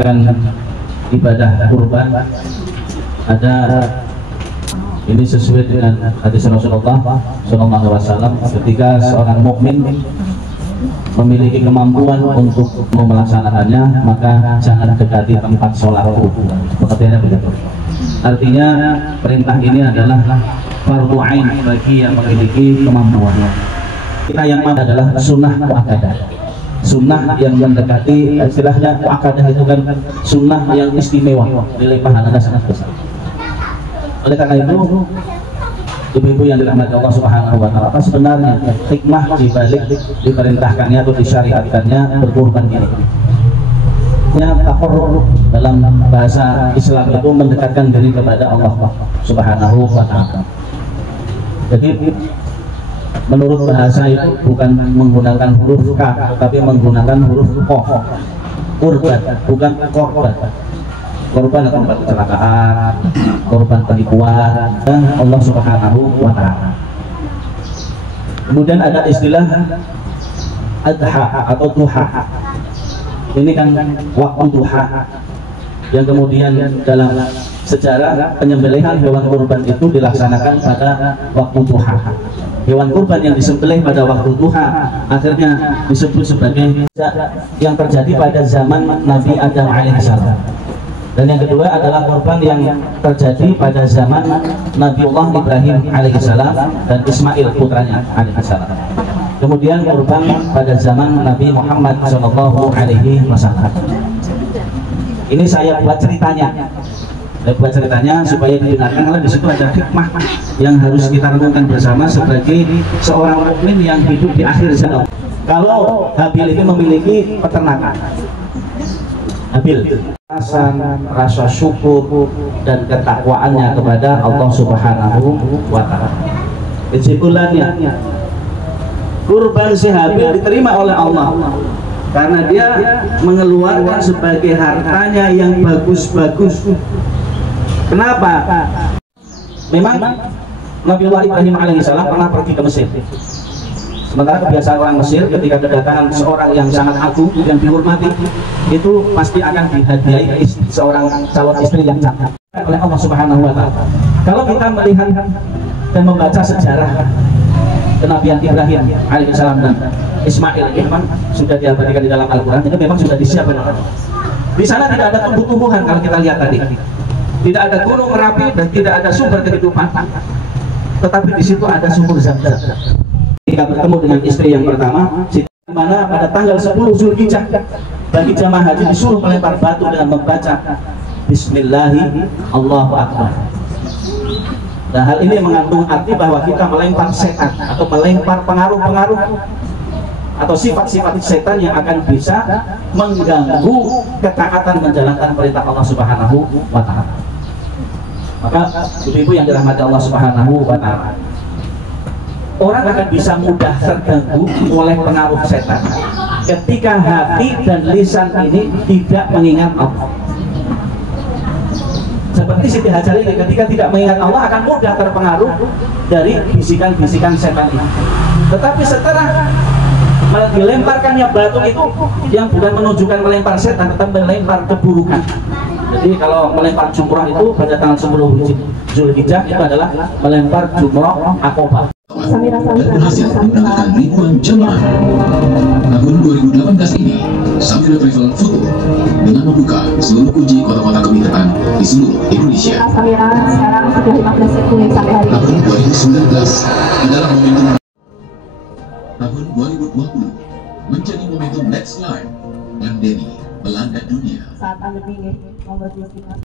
Dan ibadah kurban ada ini sesuai dengan hadis Rasulullah SAW ketika seorang mukmin memiliki kemampuan untuk melaksanakannya, maka jangan dekati tempat sholatku. Pengertiannya begitu. Artinya perintah ini adalah fardhu ain bagi yang memiliki kemampuan. Kita yang mana adalah sunnah muakkadah. Sunnah yang mendekati, istilahnya muakkadah itu kan sunnah yang istimewa, nilai pahalanya sangat besar. Oleh karena itu, ibu-ibu yang dirahmati Allah Subhanahu wa Ta'ala, apa sebenarnya hikmah dibalik diperintahkannya atau disyariatkannya berkurban ini? Taqarrub dalam bahasa Islam itu mendekatkan diri kepada Allah Subhanahu wa Ta'ala. Jadi menurut bahasa itu bukan menggunakan huruf K, tapi menggunakan huruf Qaf. Kurban, bukan korban. Korban atau korban kecelakaan, korban penipuan, dan Allah Subhanahu wa Ta'ala. Kemudian ada istilah adha atau duha. Ini kan waktu duha yang kemudian dalam sejarah penyembelihan hewan kurban itu dilaksanakan pada waktu duha. Hewan kurban yang disembelih pada waktu duha akhirnya disebut sebagai yang terjadi pada zaman Nabi Adam alaihissalam. Dan yang kedua adalah kurban yang terjadi pada zaman Nabiullah Ibrahim alaihissalam dan Ismail putranya alaihissalam. Kemudian kurban pada zaman Nabi Muhammad sallallahu alaihi wasallam. Ini saya buat ceritanya. Saya buat ceritanya supaya didengarkan, karena di situ ada hikmah yang harus kita renungkan bersama sebagai seorang mukmin yang hidup di akhir zaman. Kalau Habil ini memiliki peternakan, Habil rasa syukur dan ketakwaannya kepada Allah Subhanahu wa Ta'ala. Kesimpulannya, kurban si Habil diterima oleh Allah karena dia mengeluarkan sebagai hartanya yang bagus-bagus. Kenapa? Memang Nabiullah Ibrahim alaihissalam pernah pergi ke Mesir. Sementara kebiasaan orang Mesir ketika kedatangan seorang yang sangat agung yang dihormati, itu pasti akan dihadiahi seorang calon istri yang cantik oleh Allah Subhanahu wa Ta'ala. Kalau kita melihat dan membaca sejarah kenabian Ibrahim alaihissalam dan Ismail, ini memang sudah diabadikan di dalam Al-Quran, itu memang sudah disiapkan. Di sana tidak ada tumbuh-tumbuhan kalau kita lihat tadi. Tidak ada gunung Merapi dan tidak ada sumber kehidupan, tetapi di situ ada sumur Zam-Zam. Ketika bertemu dengan istri yang pertama, di mana pada tanggal 10 Zulhijjah bagi jamaah haji disuruh melempar batu dengan membaca Bismillahi Allahu Akbar. Nah, hal ini mengandung arti bahwa kita melempar setan atau melempar pengaruh-pengaruh atau sifat-sifat setan yang akan bisa mengganggu ketaatan menjalankan perintah Allah Subhanahu wa Ta'ala. Maka ibu-ibu yang dirahmati Allah Subhanahu wa Ta'ala, orang akan bisa mudah terganggu oleh pengaruh setan ketika hati dan lisan ini tidak mengingat Allah. Seperti Siti Hajar ini, ketika tidak mengingat Allah akan mudah terpengaruh dari bisikan-bisikan setan ini. Tetapi setelah dilemparkannya batu itu yang bukan menunjukkan melempar setan, tetapi melempar keburukan. Jadi kalau melempar jumrah itu pada tanggal 10 Zulhijjah itu adalah melempar jumrah Aqobah. Berhasil memberangkatkan ribuan jemaah. Tahun 2018 ini, Samira Travel Foto dengan membuka seluruh kunci kota-kota kemitraan di seluruh Indonesia. Samira sekarang sudah 15 menit sampai hari Tahun 2019 adalah momentum. Tahun 2020 menjadi momentum next life pandemi melanda dunia. saat pandemi nomor 25.